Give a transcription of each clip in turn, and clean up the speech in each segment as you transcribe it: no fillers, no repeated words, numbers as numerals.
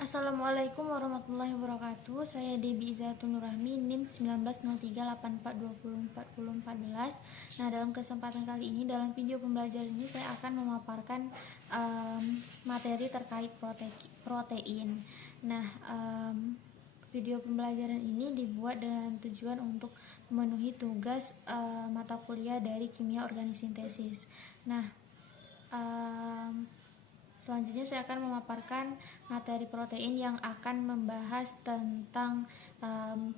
Assalamualaikum warahmatullahi wabarakatuh. Saya Debi Izzatun Nurrahmi, NIM 190384204014. Nah, dalam kesempatan kali ini, dalam video pembelajaran ini saya akan memaparkan materi terkait protein. Nah, video pembelajaran ini dibuat dengan tujuan untuk memenuhi tugas mata kuliah dari kimia organisintesis. Nah, selanjutnya saya akan memaparkan materi protein yang akan membahas tentang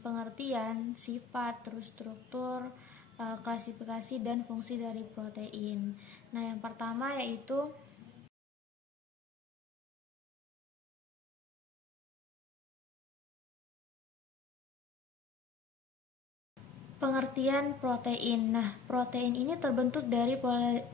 pengertian, sifat, terus struktur, klasifikasi, dan fungsi dari protein. Nah, yang pertama yaitu pengertian protein. Nah, protein ini terbentuk dari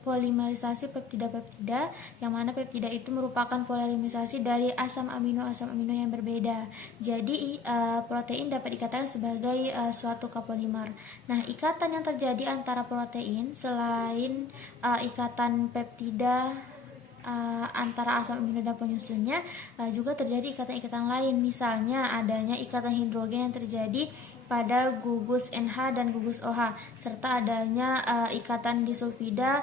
polimerisasi peptida-peptida, yang mana peptida itu merupakan polimerisasi dari asam amino yang berbeda. Jadi, protein dapat dikatakan sebagai suatu kopolimer. Nah, ikatan yang terjadi antara protein selain ikatan peptida antara asam amino dan penyusunnya, juga terjadi ikatan-ikatan lain. Misalnya adanya ikatan hidrogen yang terjadi pada gugus NH dan gugus OH, serta adanya ikatan disulfida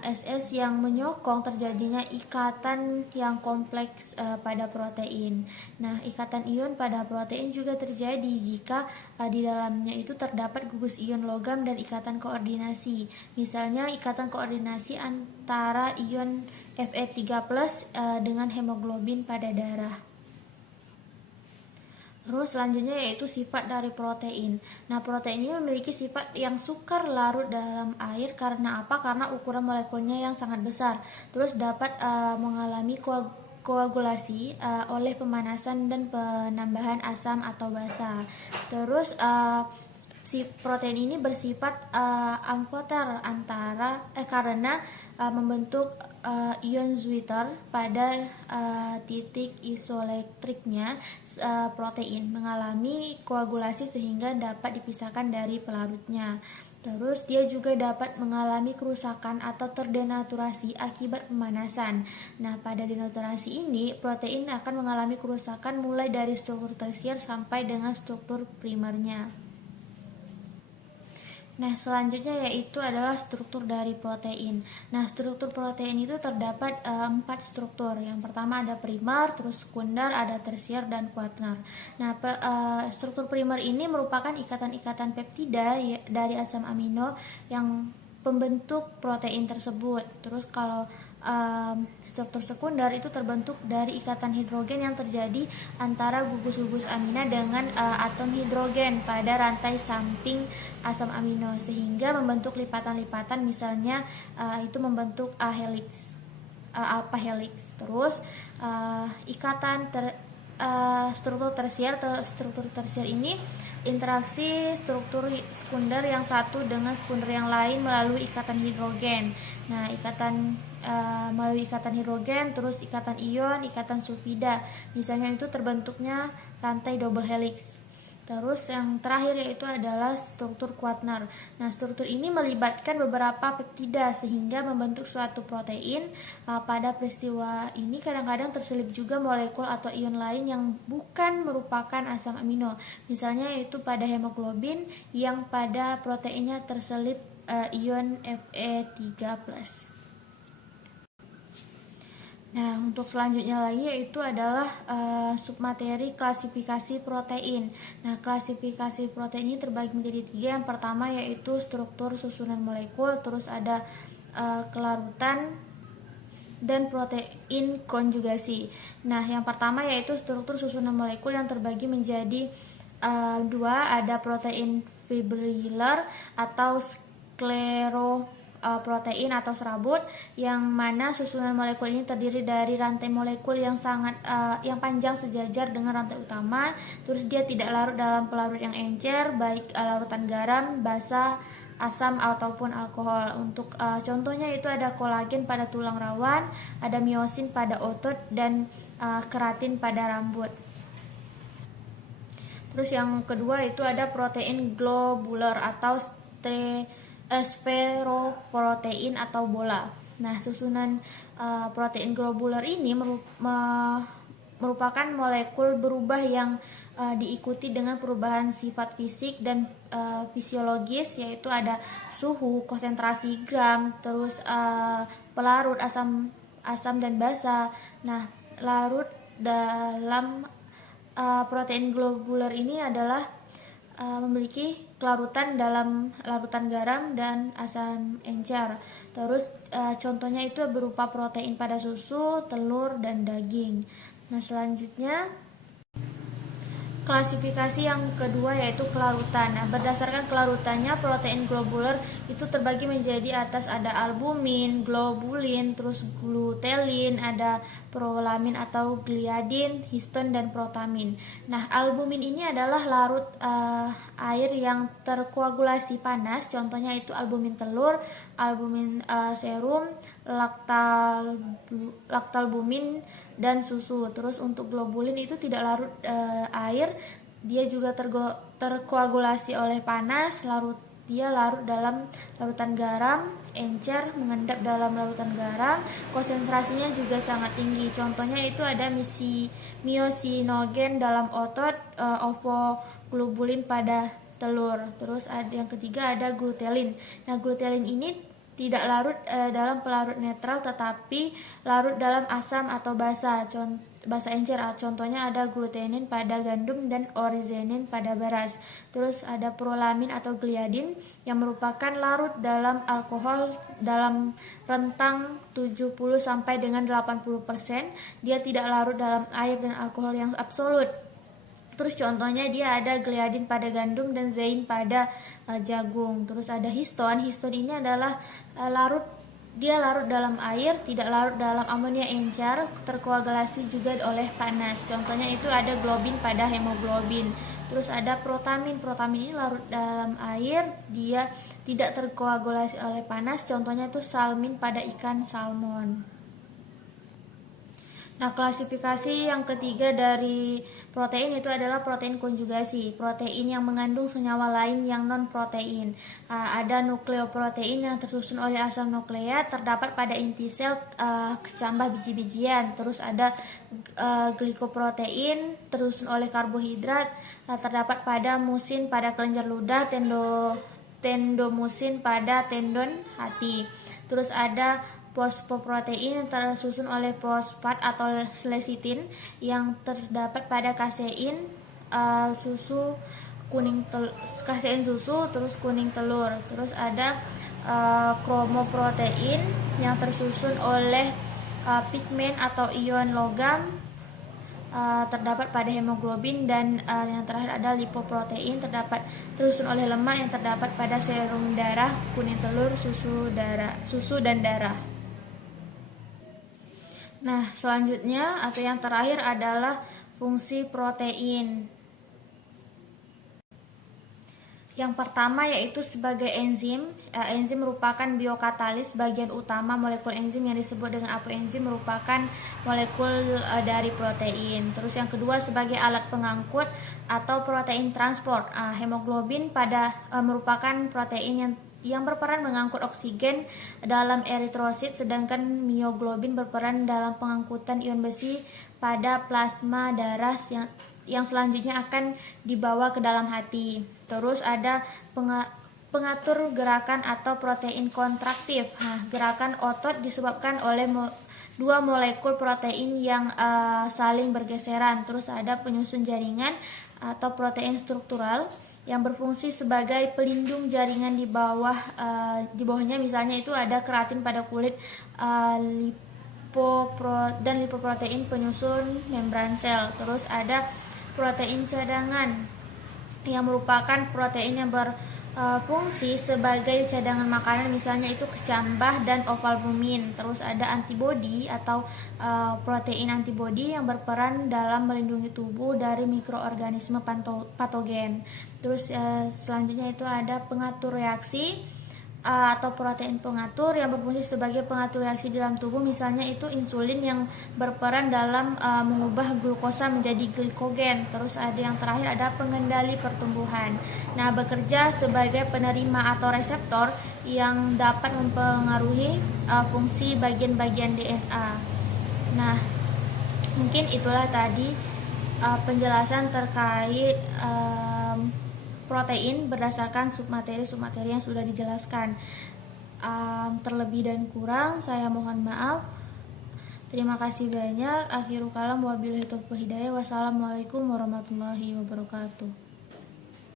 SS yang menyokong terjadinya ikatan yang kompleks pada protein. Nah, ikatan ion pada protein juga terjadi jika di dalamnya itu terdapat gugus ion logam dan ikatan koordinasi. Misalnya ikatan koordinasi antara ion Fe3+ dengan hemoglobin pada darah. Terus selanjutnya yaitu sifat dari protein. Nah, protein ini memiliki sifat yang sukar larut dalam air. Karena apa? Karena ukuran molekulnya yang sangat besar. Terus dapat mengalami koagulasi oleh pemanasan dan penambahan asam atau basa. Terus si protein ini bersifat amfoter karena membentuk ion Zwitter pada titik isoelektriknya. Protein mengalami koagulasi sehingga dapat dipisahkan dari pelarutnya. Terus dia juga dapat mengalami kerusakan atau terdenaturasi akibat pemanasan. Nah, pada denaturasi ini protein akan mengalami kerusakan mulai dari struktur tersier sampai dengan struktur primernya. Nah, selanjutnya yaitu adalah struktur dari protein. Nah, struktur protein itu terdapat 4 struktur. Yang pertama ada primer, terus sekunder, ada tersier, dan quaternary. Nah, struktur primer ini merupakan ikatan-ikatan peptida dari asam amino yang pembentuk protein tersebut. Terus kalau struktur sekunder itu terbentuk dari ikatan hidrogen yang terjadi antara gugus-gugus amina dengan atom hidrogen pada rantai samping asam amino sehingga membentuk lipatan-lipatan, misalnya itu membentuk alpha helix. Terus ikatan struktur tersier ini interaksi struktur sekunder yang satu dengan sekunder yang lain melalui ikatan hidrogen. Nah, melalui ikatan hidrogen, terus ikatan ion, ikatan sulfida. Misalnya itu terbentuknya rantai double helix. Terus yang terakhir yaitu adalah struktur quaternary. Nah, struktur ini melibatkan beberapa peptida sehingga membentuk suatu protein. Pada peristiwa ini kadang-kadang terselip juga molekul atau ion lain yang bukan merupakan asam amino. Misalnya yaitu pada hemoglobin yang pada proteinnya terselip ion Fe3+. Nah, untuk selanjutnya lagi yaitu adalah submateri klasifikasi protein. Nah, klasifikasi protein ini terbagi menjadi 3. Yang pertama yaitu struktur susunan molekul, terus ada kelarutan, dan protein konjugasi. Nah, yang pertama yaitu struktur susunan molekul yang terbagi menjadi 2, ada protein fibrillar atau skleroprotein atau serabut, yang mana susunan molekul ini terdiri dari rantai molekul yang yang panjang sejajar dengan rantai utama. Terus dia tidak larut dalam pelarut yang encer, baik larutan garam, basa, asam ataupun alkohol. Untuk contohnya itu ada kolagen pada tulang rawan, ada miosin pada otot, dan keratin pada rambut. Terus yang kedua itu ada protein globular atau sferoprotein atau bola. Nah, susunan protein globular ini merupakan molekul berubah yang diikuti dengan perubahan sifat fisik dan fisiologis, yaitu ada suhu, konsentrasi gram, terus pelarut, asam dan basa. Nah, larut dalam protein globular ini adalah memiliki kelarutan dalam larutan garam dan asam encer. Terus contohnya itu berupa protein pada susu, telur, dan daging. Nah, selanjutnya klasifikasi yang kedua yaitu kelarutan. Nah, berdasarkan kelarutannya, protein globular itu terbagi menjadi atas ada albumin, globulin, terus glutelin, ada prolamin atau gliadin, histon, dan protamin. Nah, albumin ini adalah larut air yang terkoagulasi panas. Contohnya itu albumin telur, albumin serum, laktalbumin, dan susu. Terus untuk globulin itu tidak larut air, dia juga terkoagulasi oleh panas, dia larut dalam larutan garam, encer mengendap dalam larutan garam, konsentrasinya juga sangat tinggi. Contohnya itu ada miosinogen dalam otot, ovoglobulin pada telur. Terus ada yang ketiga ada glutelin. Nah, glutelin ini tidak larut dalam pelarut netral, tetapi larut dalam asam atau basa encer. Contohnya ada glutenin pada gandum dan orizenin pada beras. Terus ada prolamin atau gliadin yang merupakan larut dalam alkohol dalam rentang 70 sampai dengan 80%. Dia tidak larut dalam air dan alkohol yang absolut. Terus contohnya dia ada gliadin pada gandum dan zein pada jagung. Terus ada histon. Histon ini adalah larut dalam air, tidak larut dalam amonia encer, terkoagulasi juga oleh panas. Contohnya itu ada globin pada hemoglobin. Terus ada protamin. Protamin ini larut dalam air, dia tidak terkoagulasi oleh panas. Contohnya itu salmin pada ikan salmon. Nah, klasifikasi yang ketiga dari protein itu adalah protein konjugasi. Protein yang mengandung senyawa lain yang non-protein. Ada nukleoprotein yang tersusun oleh asam nukleat, terdapat pada inti sel kecambah biji-bijian. Terus ada glikoprotein, tersusun oleh karbohidrat, terdapat pada musin pada kelenjar ludah, tendomusin pada tendon hati. Terus ada fosfoprotein yang tersusun oleh fosfat atau lecitin yang terdapat pada kasein susu, terus kuning telur. Terus ada kromoprotein yang tersusun oleh pigmen atau ion logam, terdapat pada hemoglobin. Dan yang terakhir ada lipoprotein tersusun oleh lemak yang terdapat pada serum darah, kuning telur, susu dan darah. Nah, selanjutnya atau yang terakhir adalah fungsi protein. Yang pertama yaitu sebagai enzim. Enzim merupakan biokatalis. Bagian utama molekul enzim yang disebut dengan apoenzim merupakan molekul dari protein. Terus yang kedua sebagai alat pengangkut atau protein transport. Hemoglobin merupakan protein yang berperan mengangkut oksigen dalam eritrosit, sedangkan mioglobin berperan dalam pengangkutan ion besi pada plasma darah yang selanjutnya akan dibawa ke dalam hati. Terus ada pengatur gerakan atau protein kontraktif. Nah, gerakan otot disebabkan oleh dua molekul protein yang saling bergeseran. Terus ada penyusun jaringan atau protein struktural yang berfungsi sebagai pelindung jaringan di bawahnya. Misalnya itu ada keratin pada kulit, dan lipoprotein penyusun membran sel. Terus ada protein cadangan yang merupakan protein yang berfungsi sebagai cadangan makanan, misalnya itu kecambah dan ovalbumin. Terus ada antibodi atau protein antibodi yang berperan dalam melindungi tubuh dari mikroorganisme patogen. Terus selanjutnya itu ada pengatur reaksi atau protein pengatur yang berfungsi sebagai pengatur reaksi dalam tubuh, misalnya itu insulin yang berperan dalam mengubah glukosa menjadi glikogen. Terus ada yang terakhir ada pengendali pertumbuhan. Nah, bekerja sebagai penerima atau reseptor yang dapat mempengaruhi fungsi bagian-bagian DNA. Nah, Mungkin itulah tadi penjelasan terkait protein berdasarkan submateri-submateri yang sudah dijelaskan. Terlebih dan kurang saya mohon maaf. Terima kasih banyak. Akhirul kalam wabillahi taufiq wal hidayah. Wassalamualaikum warahmatullahi wabarakatuh.